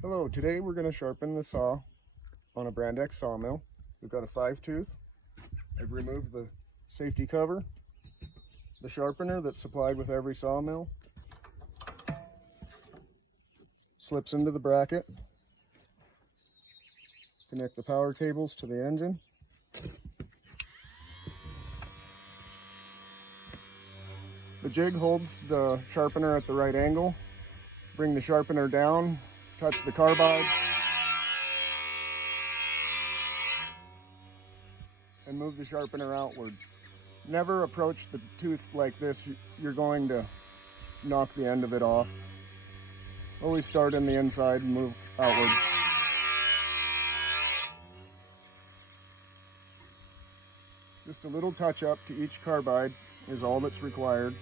Hello, today we're going to sharpen the saw on a Brand X sawmill. We've got a 5-tooth. I've removed the safety cover, the sharpener that's supplied with every sawmill. Slips into the bracket. Connect the power cables to the engine. The jig holds the sharpener at the right angle. Bring the sharpener down, touch the carbide, and move the sharpener outward. Never approach the tooth like this. You're going to knock the end of it off. Always start in the inside and move outward. Just a little touch up to each carbide is all that's required.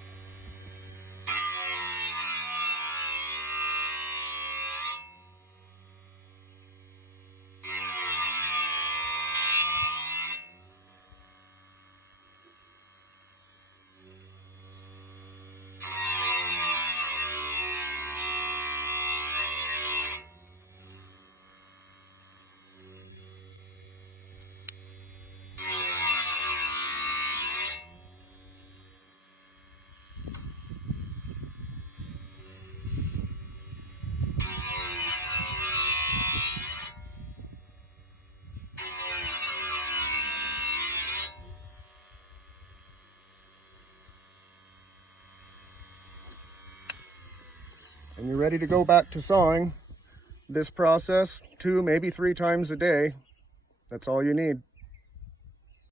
And you're ready to go back to sawing. This process 2, maybe 3 times a day. That's all you need.